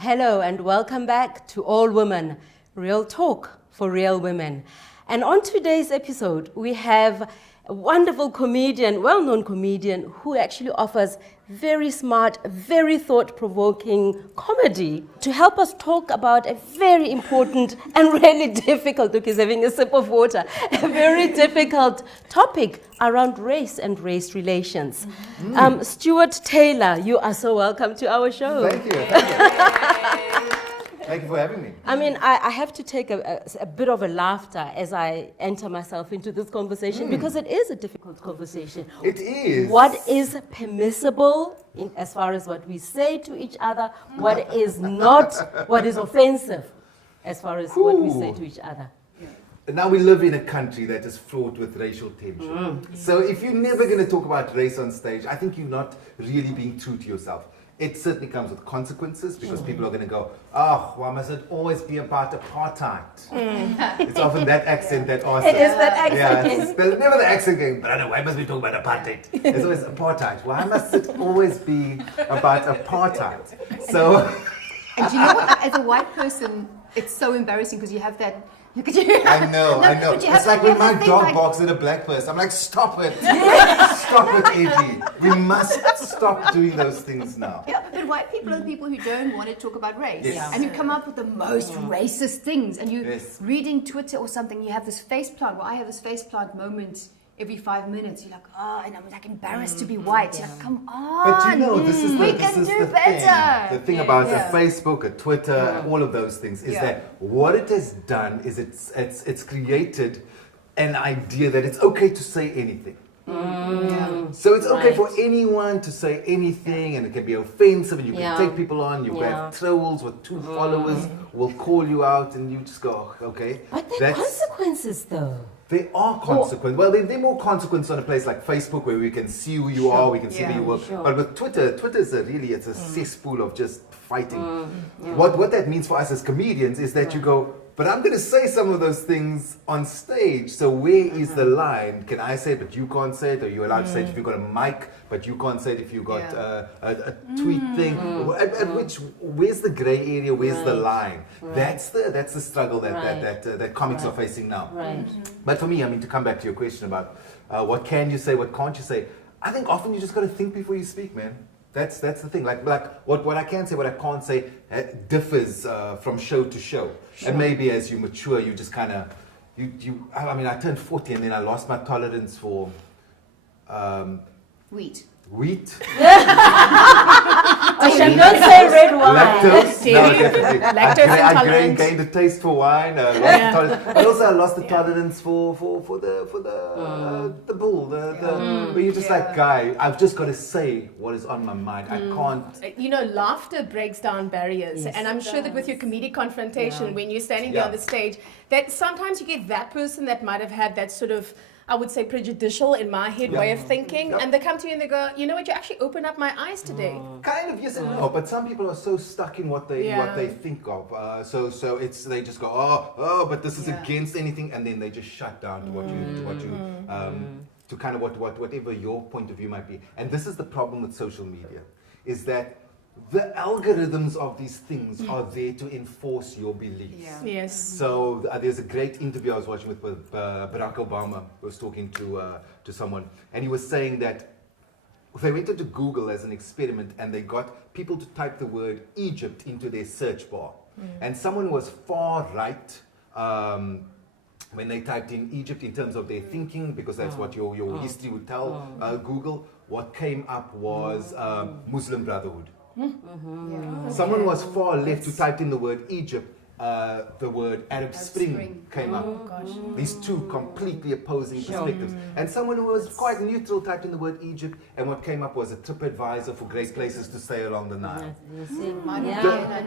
Hello and welcome back to All Women, Real Talk for Real Women. And on today's episode, we have a wonderful comedian, well-known comedian, who actually offers very smart, very thought-provoking comedy to help us talk about a very important and really difficult, look, he's having a sip of water, a very difficult topic around race and race relations. Stuart Taylor, you are so welcome to our show. Thank you. Thank you for having me. I mean, I have to take a bit of a laughter as I enter myself into this conversation because it is a difficult conversation. It is. What is permissible as far as what we say to each other, what is not, what is offensive as far as what we say to each other. Now we live in a country that is fraught with racial tension. So if you're never going to talk about race on stage, I think you're not really being true to yourself. It certainly comes with consequences because people are going to go, oh, why must it always be about apartheid? It's often that accent that asks. It is that accent. Yeah, there's never the accent going, but I don't know, why must we talk about apartheid? It's always apartheid. Why must it always be about apartheid? So, And do you know what? As a white person, it's so embarrassing because you have that. Look at you. I know. It's like when my dog barks at a black person. I'm like, stop it. Stop it, Eddie. We must stop doing those things now. Yeah, but white people are the people who don't want to talk about race. Yes. And you come up with the most racist things. And you Yes. reading Twitter or something, you have this face plant. Well, I have this face plant moment every 5 minutes. You're like, oh, and I'm like embarrassed to be white. You're like, come on. But you know, this is we the, can this is do the better. thing. The thing about a Facebook, a Twitter, all of those things is that what it has done is it's created an idea that it's okay to say anything. So it's okay for anyone to say anything, and it can be offensive, and you can take people on. You can have trolls with 2 followers will call you out, and you just go, oh, okay. But there are consequences though. There are consequences. Well, there are more consequences on a place like Facebook where we can see who you are, we can see where you work. But with Twitter is it's a cesspool of just fighting. What that means for us as comedians is that you go, but I'm going to say some of those things on stage. So where is the line? Can I say it, but you can't say it? Or you're allowed to say it if you've got a mic, but you can't say it if you've got a tweet thing? Where's the grey area? Where's the line? That's the struggle that comics are facing now. But for me, I mean, to come back to your question about what can you say, what can't you say, I think often you just got to think before you speak, man. That's the thing. Like what I can say, what I can't say differs from show to show. And maybe as you mature, you just kind of I mean, I turned 40 and then I lost my tolerance for Wheat. Don't say red wine. Lactose. No, definitely. Lactose I intolerance. gained the taste for wine. But also I lost the tolerance for the bull. Where you're just like, guy, I've just got to say what is on my mind. I can't. You know, laughter breaks down barriers. And I'm sure that with your comedic confrontation, when you're standing there on the stage, that sometimes you get that person that might have had that sort of, I would say, prejudicial in my head way of thinking, and they come to you and they go, you know what, you actually opened up my eyes today. Kind of, yes and no. But some people are so stuck in what they think of. So it's they just go, oh, but this is against anything, and then they just shut down to to kind of whatever your point of view might be. And this is the problem with social media, is that the algorithms of these things are there to enforce your beliefs. Yes. So there's a great interview I was watching with Barack Obama. I was talking to someone, and he was saying that they went into Google as an experiment, and they got people to type the word Egypt into their search bar. And someone was far right when they typed in Egypt in terms of their thinking, because that's what your history would tell Google. What came up was Muslim Brotherhood. Someone was far left who typed in the word Egypt, the word Arab Spring came up. These two completely opposing perspectives. And someone who was quite neutral typed in the word Egypt, and what came up was a trip advisor for great places to stay along the Nile.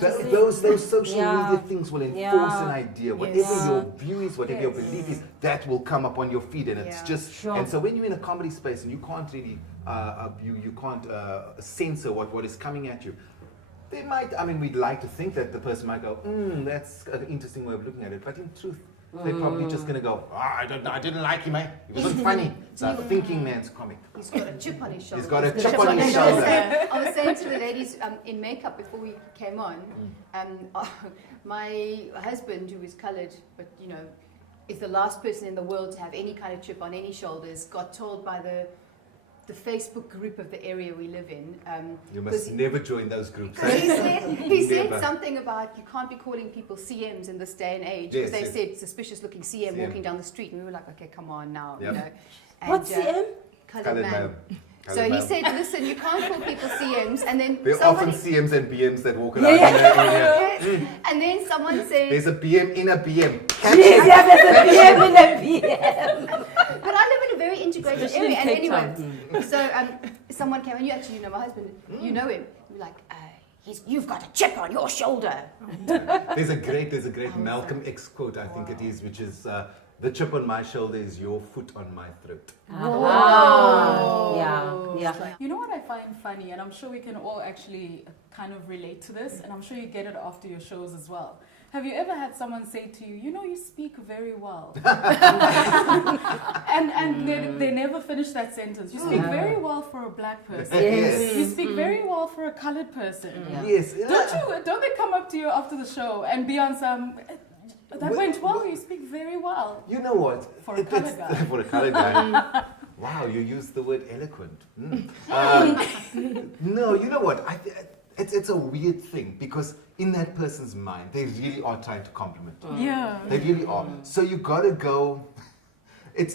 Those social media things will enforce an idea. Whatever your view is, whatever your belief is, that will come up on your feed, and it's just. And so when you're in a comedy space and you can't really, you can't censor what is coming at you. They might, I mean, we'd like to think that the person might go, that's an interesting way of looking at it, but in truth, they're probably just going to go, I didn't like him, eh? He wasn't funny. It's a thinking man's comic. He's got a chip on his shoulder. He's got a chip on his shoulder. I was saying to the ladies in makeup before we came on, my husband, who is coloured, but you know, is the last person in the world to have any kind of chip on any shoulders, got told by the Facebook group of the area we live in. You must never join those groups. He said something about you can't be calling people CMs in this day and age, because they said suspicious looking CM walking down the street, and we were like, okay, come on now. Yep. You know. And, What's CM? Coloured man. So he said, listen, you can't call people CMs, and then there are often CMs and BMs that walk around. And then someone said, there's a BM in a BM. Yes, there's a PM in a PM. But I live in a very integrated area, and anyway, so someone came, and you know my husband, you know him. You're like, you've got a chip on your shoulder. There's a great Malcolm X quote, I think it is, which is. The chip on my shoulder is your foot on my throat. Yeah. You know what I find funny, and I'm sure we can all actually kind of relate to this, and I'm sure you get it after your shows as well. Have you ever had someone say to you, you know, you speak very well? and they never finish that sentence. You speak very well for a black person. Yes. You speak very well for a colored person. Yes. Don't they come up to you after the show and be on some... That went well. You speak very well. You know what? For a colored guy. For a colored guy. Wow, you used the word eloquent. No, you know what? It's a weird thing, because in that person's mind, they really are trying to compliment you. Yeah. They really are. So you gotta go. And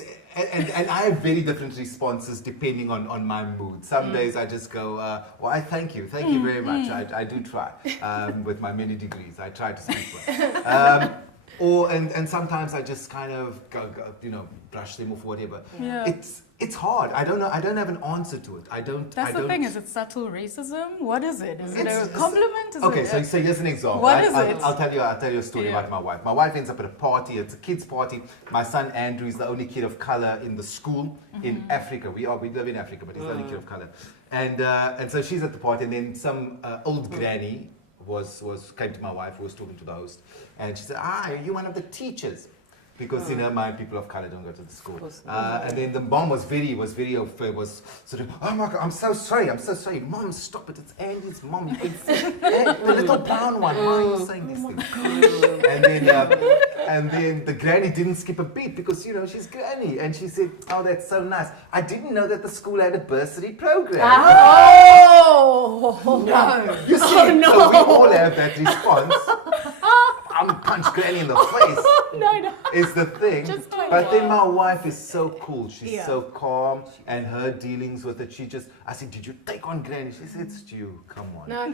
I have very different responses depending on my mood. Some days I just go, well, I thank you very much. I do try with my many degrees. I try to speak well. And sometimes I just kind of go, brush them off, whatever. Yeah. It's hard. I don't know. I don't have an answer to it. That's the thing. Is it subtle racism? What is it? Is it a compliment? So here's an example. What is it? I'll tell you a story about my wife. My wife ends up at a party. It's a kids' party. My son Andrew is the only kid of color in the school in Africa. We live in Africa, but he's the only kid of color. And so she's at the party, and then some old granny came to my wife, who was talking to the host, and she said, are you one of the teachers? Because my people of color don't go to the school. And then the mom was sort of, oh my God, I'm so sorry, Mom, stop it, it's Andy's mom, you can see the little brown one, why are you saying these things? And then the granny didn't skip a beat, because she's granny, and she said, oh, that's so nice. I didn't know that the school had a bursary program. Oh no! You see, so we all have that response. I'm punch granny in the face. No. Is the thing. But then my wife is so cool. She's so calm, and her dealings with it. I said, did you take on granny? She said, Stu, come on. No.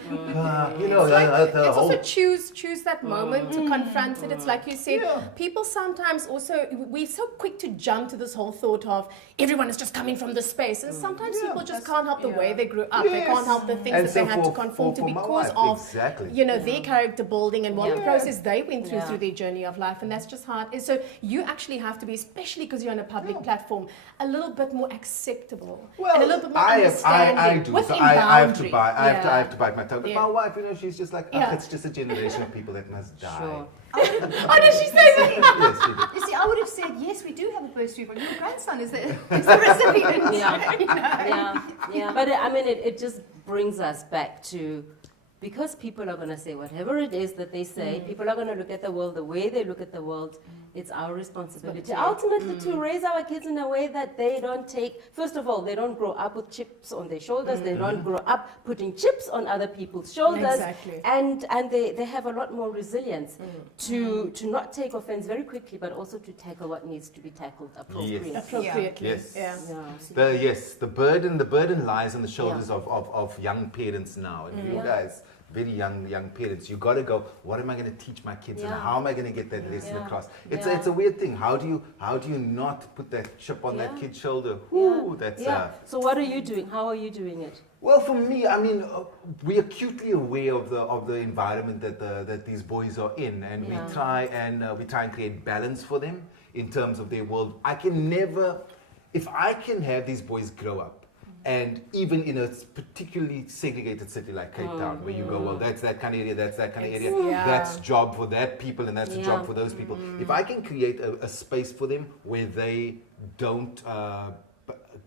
It's also choose that moment to confront it. It's like you said, people sometimes also, we're so quick to jump to this whole thought of everyone is just coming from this space, and sometimes people just can't help the way they grew up. They can't help the things that they had to conform to because of their character building and what process they went through their journey of life, and that's just hard. And so you actually have to be, especially because you're on a public platform, a little bit more acceptable and a little bit more understanding. I do. So I have to bite my tongue. But my wife, she's just like, it's just a generation of people that must die. Sure. Oh, did she say that? Yes, she did. You see, I would have said, yes, we do have a bursary, but your grandson is the recipient. Yeah. But I mean, it just brings us back to, because people are going to say whatever it is that they say, people are going to look at the world the way they look at the world. It's our responsibility ultimately to raise our kids in a way that they don't take, first of all, they don't grow up with chips on their shoulders, they don't grow up putting chips on other people's shoulders, Exactly. and they have a lot more resilience to not take offense very quickly, but also to tackle what needs to be tackled appropriately. Appropriately. Yes. The burden lies on the shoulders of young parents now, and you guys, very young parents, you got to go, what am I going to teach my kids, and how am I going to get that lesson across? It's a weird thing. How do you not put that chip on that kid's shoulder? So what are you doing? How are you doing it? Well, for me, I mean, we're acutely aware of the environment that these boys are in, and we try and create balance for them in terms of their world. If I can have these boys grow up And even in a particularly segregated city like Cape Town, where you go, well, that's that kind of area, that's that kind of area, that's job for that people, and that's a job for those people. If I can create a space for them where they don't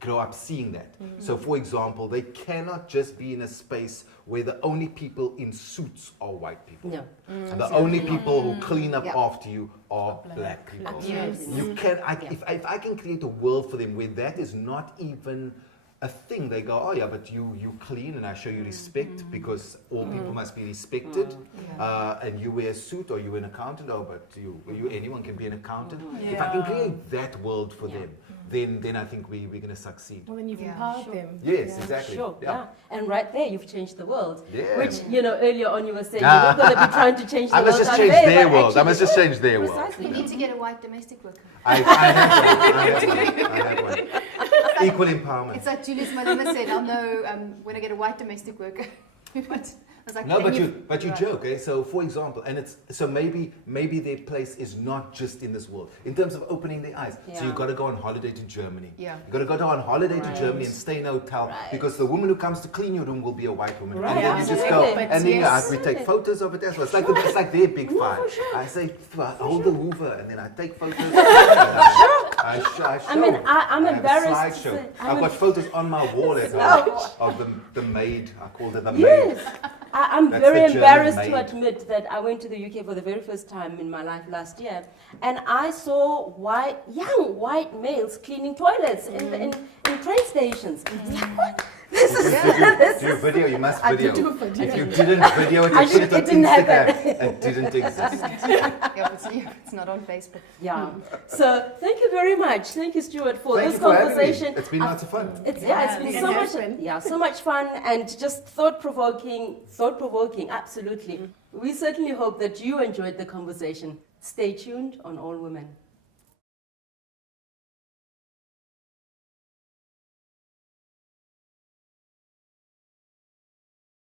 grow up seeing that. So, for example, they cannot just be in a space where the only people in suits are white people. No. The only people who clean up after you are black people. Yes. You can, if I can create a world for them where that is not even a thing, they go, oh yeah, but you clean and I show you respect because all people must be respected, and you wear a suit or you an accountant, but anyone can be an accountant. If I can create that world for them, then I think we're going to succeed. Well, then you've empowered them. Yes, exactly. Sure, and right there you've changed the world. Yeah. Which, earlier on you were saying you're not going to be trying to change the world. I must just change their world. I must just change their world. Precisely. You need to get a white domestic worker. I have one. Equal empowerment. It's like Julius Malema said, I'll know when I get a white domestic worker. But I was like, no, but you joke, eh? So, for example, and maybe their place is not just in this world. In terms of opening their eyes, so you've got to go on holiday to Germany. Yeah. You've got to go on holiday to Germany and stay in a hotel because the woman who comes to clean your room will be a white woman. Right. And then you just go, and then we take photos of it as well. It's like their big five. I say, hold the Hoover, and then I take photos. I show. I'm I have embarrassed. a slideshow. I've got photos on my wall at home of the maid. I called her the maid. I'm That's very the German embarrassed to maid. admit that I went to the UK for the very first time in my life last year, and I saw young white males cleaning toilets in train stations. It's like, what? This is Do video, you must I video. did do a video. If you didn't video it, I you put it on it didn't happen. Instagram. It didn't exist. it's not on Facebook. Yeah. So thank you very much. Thank you, Stuart, for Thank this you for having me. conversation. It's been lots of fun. It's Yeah, been it so has much. been. Yeah, so much fun and just thought provoking. Absolutely. We certainly hope that you enjoyed the conversation. Stay tuned on All Women.